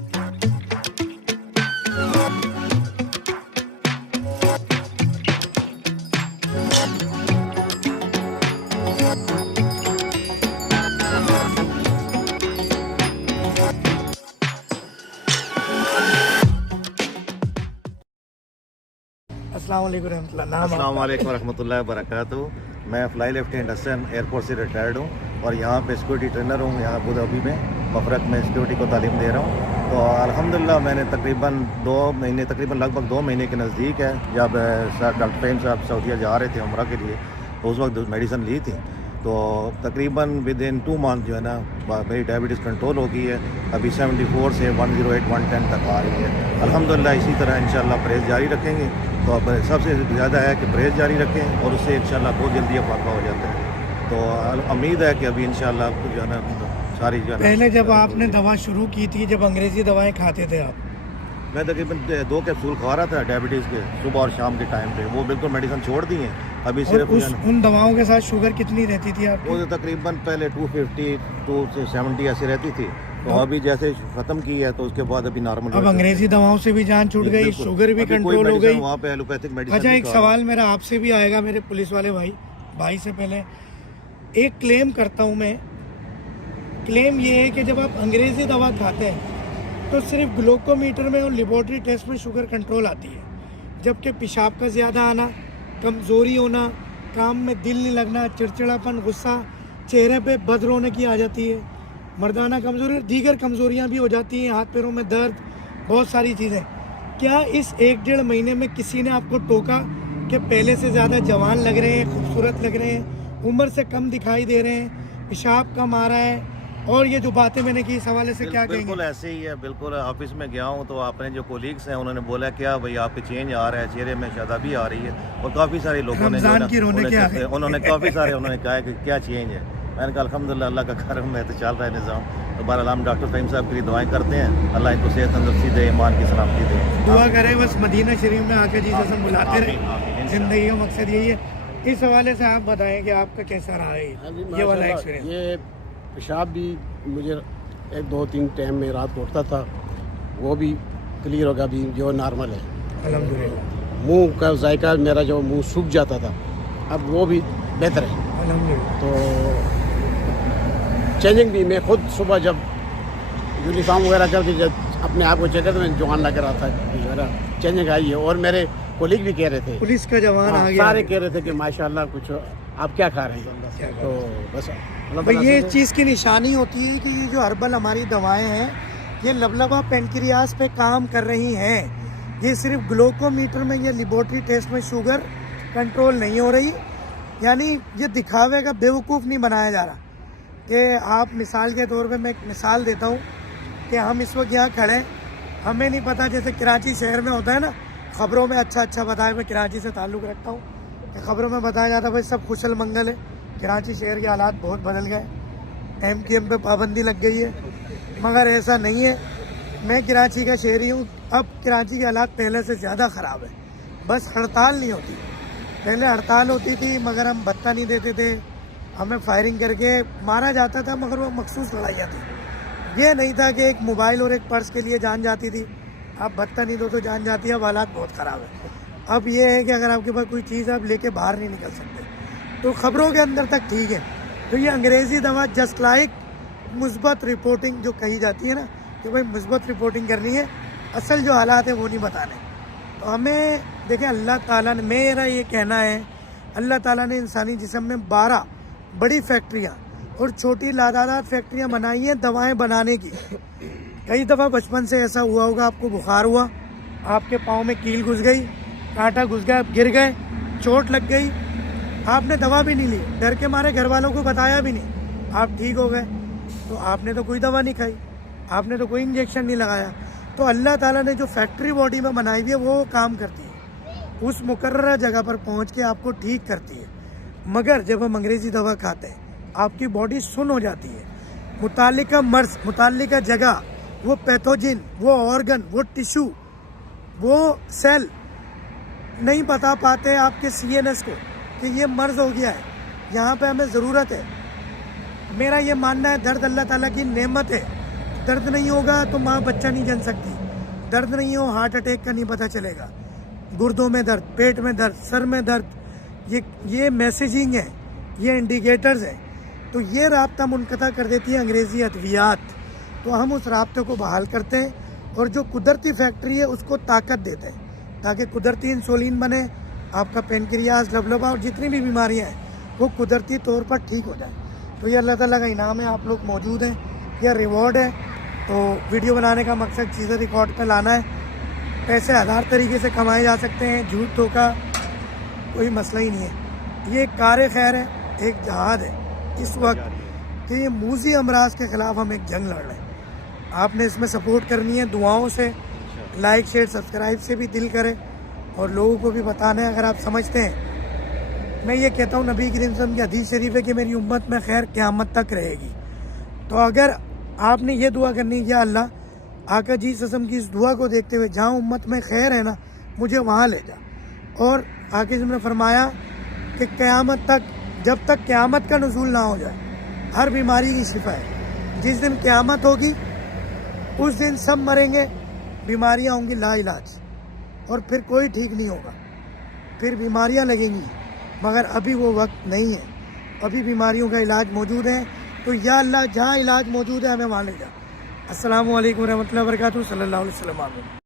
अस्सलाम वालेकुम रहमतुल्लाह। नाम अस्सलाम आपका? वालेकुम रहमतुल्लाहि वबरकातुहू। मैं फ़्लाई लेफ्टिनेंट हसन एयरपोर्ट से रिटायर्ड हूँ और यहाँ पे सिक्योरिटी ट्रेनर हूँ। यहाँ अबू धाबी में मफरक में सिक्योरिटी को तालीम दे रहा हूँ। तो अल्हम्दुलिल्लाह मैंने तकरीबन लगभग 2 महीने के नज़दीक है जब डॉक्टर फ़हीम साहब सऊदीया जा रहे थे उम्रा के लिए, तो उस वक्त मेडिसिन ली थी। तो तकरीबन विद इन 2 मंथ जो है ना मेरी डायबिटीज़ कंट्रोल हो गई है। अभी 74 से 108 110 तक आ रही है। अल्हम्दुलिल्लाह इसी तरह इंशाअल्लाह परहेज़ जारी रखेंगे। तो अब सबसे ज़्यादा है कि परहेज़ जारी रखें और उससे इंशाअल्लाह बहुत जल्दी अफाका हो जाता है। तो उम्मीद है कि अभी इंशाअल्लाह जो है ना सारी जो है पहले जब आपने दवा शुरू की थी, जब अंग्रेज़ी दवाएं खाते थे आप, मैं तकरीबन 2 कैप्सूल खा रहा था डायबिटीज़ के सुबह और शाम के टाइम पे। वो बिल्कुल मेडिसिन छोड़ दी है अभी और सिर्फ उन दवाओं के साथ शुगर कितनी रहती थी आपकी? वो तो तकरीबन पहले 250 to 70 ऐसी रहती थी। तो अभी जैसे ख़त्म की है तो उसके बाद अभी नॉर्मल। अब अंग्रेज़ी दवाओं से भी जान छूट गई, शुगर भी कंट्रोल हो गई। वहाँ पे एलोपैथिक मेडिसिन। अच्छा, एक सवाल मेरा आपसे भी आएगा, मेरे पुलिस वाले भाई से पहले एक क्लेम करता हूँ मैं। क्लेम ये है कि जब आप अंग्रेज़ी दवा खाते हैं तो सिर्फ ग्लूकोमीटर में और लेबोरेटरी टेस्ट में शुगर कंट्रोल आती है, जबकि पेशाब का ज़्यादा आना, कमज़ोरी होना, काम में दिल नहीं लगना, चिड़चिड़ापन, गुस्सा, चेहरे पे बदरौनकी आ जाती है, मर्दाना कमज़ोरी, दीगर कमज़ोरियाँ भी हो जाती हैं, हाथ पैरों में दर्द, बहुत सारी चीज़ें। क्या इस 1-1.5 महीने में किसी ने आपको टोका कि पहले से ज़्यादा जवान लग रहे हैं, खूबसूरत लग रहे हैं, उम्र से कम दिखाई दे रहे हैं, पेशाब कम आ रहा है? और ये जो बातें मैंने की इस हवाले से क्या कहेंगे? बिल्कुल ऐसे ही है। बिल्कुल ऑफिस में गया हूँ तो अपने जो कोलीग्स हैं उन्होंने बोला क्या भाई आपके चेंज आ रहा है, चेहरे में शादाबी आ रही है। और काफ़ी सारे लोगों ने उन्होंने काफ़ी सारे उन्होंने कहा कि क्या चेंज है। मैंने कहा अल्हम्दुलिल्लाह अल्लाह का करम है तो चल रहा है निज़ाम। तो बहरहाल हम डॉक्टर फ़हीम साहब के लिए दुआएं करते हैं, अल्लाह इनको सेहत तंदुरुस्ती दे, ईमान की सलामती दे। दुआ करें बस मदीना शरीफ में आके जी से बुलाते रहे, ज़िंदगी का मकसद यही है। इस हवाले से आप बताएं कि आपका कैसा रहा है ये वाला एक्सपीरियंस? ये पेशाब भी मुझे 1-2-3 टाइम में रात को उठता था, वो भी क्लियर होगा, अभी जो नॉर्मल है अल्हम्दुलिल्लाह। मुंह का जायका मेरा जो मुंह सूख जाता था अब वो भी बेहतर है। अल्हम्दुलिल्लाह। तो चेंजिंग भी मैं खुद सुबह जब यूनिफॉर्म वगैरह करके जब अपने आप को चेक करता मैं जवान लग रहा था कि मेरा चेंजिंग आई है। और मेरे कोलीग भी कह रहे थे, पुलिस का जवान आ गया, सारे कह रहे थे कि माशाल्लाह कुछ आप क्या खा रहे हैं। तो बस भाई ये इस चीज़ की निशानी होती है कि ये जो हर्बल हमारी दवाएं हैं ये लबलबा पेनक्रियास पे काम कर रही हैं। ये सिर्फ ग्लूकोमीटर में या लेबोरेटरी टेस्ट में शुगर कंट्रोल नहीं हो रही, यानी ये दिखावे का बेवकूफ़ नहीं बनाया जा रहा। कि आप मिसाल के तौर पे मैं एक मिसाल देता हूँ कि हम इस वक्त यहाँ खड़े हैं, हमें नहीं पता, जैसे कराची शहर में होता है ना, ख़बरों में अच्छा बताया, मैं कराची से ताल्लुक़ रखता हूँ, ख़बरों में बताया जाता है भाई सब कुशल मंगल है, कराची शहर के हालात बहुत बदल गए, MQM पे पाबंदी लग गई है, मगर ऐसा नहीं है। मैं कराची का शहरी हूँ, अब कराची के हालात पहले से ज़्यादा ख़राब है। बस हड़ताल नहीं होती, पहले हड़ताल होती थी मगर हम भत्ता नहीं देते थे, हमें फायरिंग करके मारा जाता था, मगर वो मखसूस लड़ाइयाँ थी। ये नहीं था कि एक मोबाइल और एक पर्स के लिए जान जाती थी, आप भत्ता नहीं दो तो जान जाती है। अब हालात बहुत ख़राब है। अब ये है कि अगर आपके पास कोई चीज़ आप लेके बाहर नहीं निकल सकते, तो ख़बरों के अंदर तक ठीक है। तो ये अंग्रेज़ी दवा जस्ट लाइक मुस्बत रिपोर्टिंग जो कही जाती है ना कि भाई मुस्बत रिपोर्टिंग करनी है, असल जो हालात है वो नहीं बताने। तो हमें देखें, अल्लाह ताला ने, मेरा ये कहना है, अल्लाह ताला ने इंसानी जिस्म में 12 बड़ी फैक्ट्रियाँ और छोटी लादादात फैक्ट्रियाँ बनाई हैं दवाएं बनाने की। कई दफ़ा बचपन से ऐसा हुआ होगा, आपको बुखार हुआ, आपके पाँव में कील घुस गई, कांटा घुस गया, आप गिर गए, चोट लग गई, आपने दवा भी नहीं ली, डर के मारे घर वालों को बताया भी नहीं, आप ठीक हो गए। तो आपने तो कोई दवा नहीं खाई, आपने तो कोई इंजेक्शन नहीं लगाया। तो अल्लाह ताला ने जो फैक्ट्री बॉडी में बनाई हुई है वो काम करती है, उस मुकर्रर जगह पर पहुंच के आपको ठीक करती है। मगर जब हम अंग्रेज़ी दवा खाते हैं आपकी बॉडी सुन हो जाती है, मुतालिका मर्ज, मुतालिका जगह, वो पैथोजिन, वो ऑर्गन, वो टिश्यू, वो सेल नहीं बता पाते आपके CNS को कि ये मर्ज हो गया है, यहाँ पे हमें ज़रूरत है। मेरा ये मानना है दर्द अल्लाह ताला की नेमत है, درد نہیں ہوگا تو ماں بچہ نہیں جن سکتی. درد نہیں ہو ہارٹ اٹیک کا نہیں پتہ چلے گا. گردوں میں درد, پیٹ میں درد, سر میں درد, یہ میسیجنگ ہے, یہ انڈیکیٹرز ہیں. تو یہ رابطہ منقطع کر دیتی ہے انگریزی ادویات. تو ہم اس رابطے کو بحال کرتے ہیں اور جو قدرتی فیکٹری ہے اس کو طاقت دیتے ہیں تاکہ قدرتی انسولین بنے, آپ کا پینکریاس, لبلبا اور جتنی بھی بیماریاں ہیں وہ قدرتی طور پر ٹھیک ہو جائیں. تو یہ اللہ تعالیٰ کا انعام ہے, آپ لوگ موجود ہیں, یہ ریوارڈ ہے. تو ویڈیو بنانے کا مقصد چیزیں ریکارڈ پہ لانا ہے. پیسے ہزار طریقے سے کمائے جا سکتے ہیں, جھوٹ دھوکا کوئی مسئلہ ہی نہیں ہے. یہ ایک کار خیر ہے, ایک جہاد ہے اس وقت کہ یہ موذی امراض کے خلاف ہم ایک جنگ لڑ رہے ہیں. آپ نے اس میں سپورٹ کرنی ہے دعاؤں سے, لائک شیئر سبسکرائب سے بھی دل کرے اور لوگوں کو بھی بتانا ہے اگر آپ سمجھتے ہیں. میں یہ کہتا ہوں نبی کریم صلی اللہ علیہ وسلم کی حدیث شریف ہے کہ میری امت میں خیر قیامت تک رہے گی. تو اگر آپ نے یہ دعا کرنی ہے یا اللہ آقا جی صلی اللہ علیہ وسلم کی اس دعا کو دیکھتے ہوئے جہاں امت میں خیر ہے نا مجھے وہاں لے جا. اور آقا صلی اللہ علیہ وسلم نے فرمایا کہ قیامت تک, جب تک قیامت کا نزول نہ ہو جائے, ہر بیماری کی شفا ہے. جس دن قیامت ہوگی اس دن سب مریں گے, بیماریاں ہوں گی لا علاج, اور پھر کوئی ٹھیک نہیں ہوگا, پھر بیماریاں لگیں گی. مگر ابھی وہ وقت نہیں ہے, ابھی بیماریوں کا علاج موجود ہے. تو یا اللہ جہاں علاج موجود ہے ہمیں وہاں لے جا. السلام علیکم ورحمۃ اللہ وبرکاتہ. صلی اللہ علیہ وسلم.